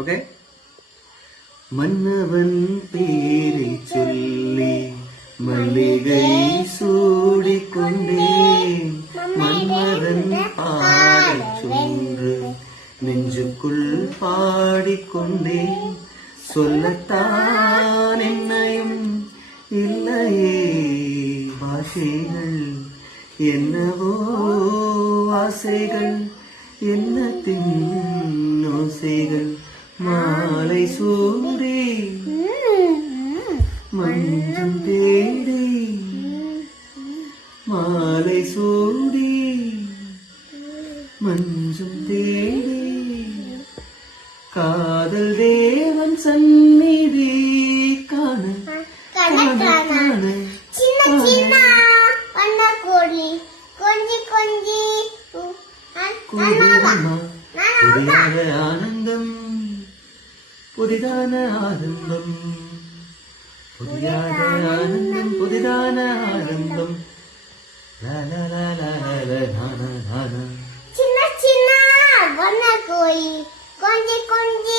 Okay. மன்னவன் பேரை சொல்லி மல்லிகை சூடிக்கொண்டேன், மன்னவன் பாடச் சொன்று நெஞ்சுக்குள் பாடிக்கொண்டேன். சொல்லத்தான் என்னையும் இல்லையே பாஷைகள், என்னவோ ஆசைகள், என்னத்தின் ஓசைகள். மாலை சூடி மஞ்சம் தேடி, மாலை சூடி மஞ்சம் தேடி, காதல் தேவன் சந்நிதி காண காண காண. புதிதான ஆனந்தம், புதிதான ஆனந்தம், புதிதான ஆனந்தம், புதிதான ஆனந்தம். லா லா லா லா லா லா லா லா. சின்ன சின்ன வண்ண கோழி கொஞ்சி கொஞ்சி